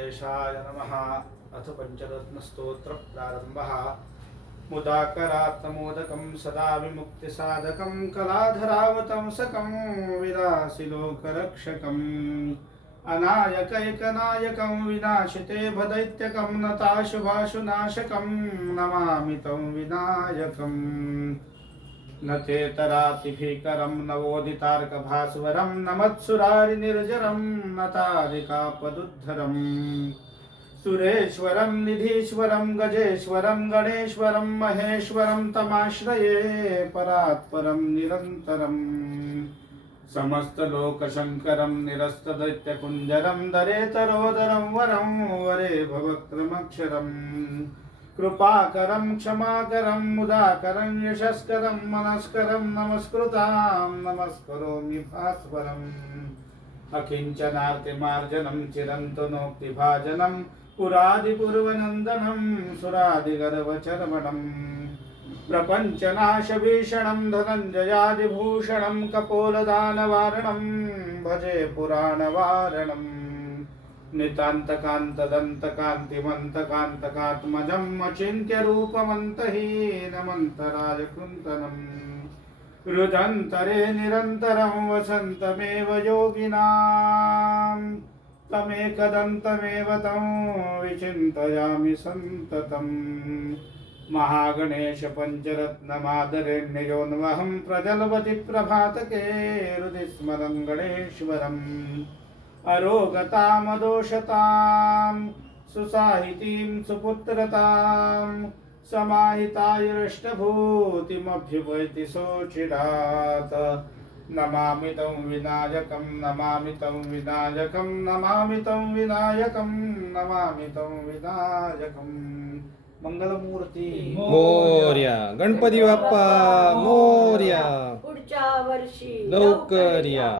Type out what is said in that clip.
गणेशाय नमः। अथ पंचरत्नस्तोत्र प्रारंभः। मुदाकरात्मोदकं सदा विमुक्तिसाधकं कलाधरावतंसकं विलासिलोकरक्षकम् अनायकैकनायकं विनाशिते भदैत्यकं नताशुभाशुनाशकं नमामि तं विनायकम्। न चेतरातिभीकरं नवोदितार्कभास्वरं नमत्सुरारिनिर्जरं नतादिकापदुद्धरम् सुरेश्वरं निधीश्वरं गजेश्वरं गणेश्वरं महेश्वरं तमाश्रये परात्परं निरन्तरम् समस्तलोकशङ्करं निरस्तदैत्यकुञ्जरं दरेतरोदरं वरं वरे भवक्रमक्षरम् कृपाकरं क्षमाकरं मुदाकरं यशस्करं मनस्करं नमस्कृतां नमस्करोमि भास्वरम् अकिञ्चनार्तिमार्जनं चिरन्तनोक्तिभाजनं पुरादिपूर्वनन्दनं सुरादिगर्वचर्वणं प्रपञ्चनाशभीषणं धनञ्जयादिभूषणं कपोलदानवारणं भजे पुराणवारणम् नितान्तकान्तदन्तकान्तिमन्तकान्तकात्मजम् अचिन्त्यरूपमन्तहीनमन्तराय कृन्तनम् रुदन्तरे निरन्तरं वसन्तमेव योगिनां तमेकदन्तमेव तं विचिन्तयामि सन्ततम् महागणेश पञ्चरत्नमादरेण्ययोन्वहं प्रजलवति प्रभातके हृदि स्मरं गणेश्वरम् अरोगतामदोषतां सुसाहितीं सुपुत्रतां समाहितायुरष्टभूतिमभ्युपैति सोचिरात् नमामि तं विनायकं नमामि तं विनायकं नमामि तं विनायकं नमामि तं विनायकं। मंगलमूर्ती मोर्या गणपती बाप्पा मोर्या पुढच्या वर्षी लवकर या।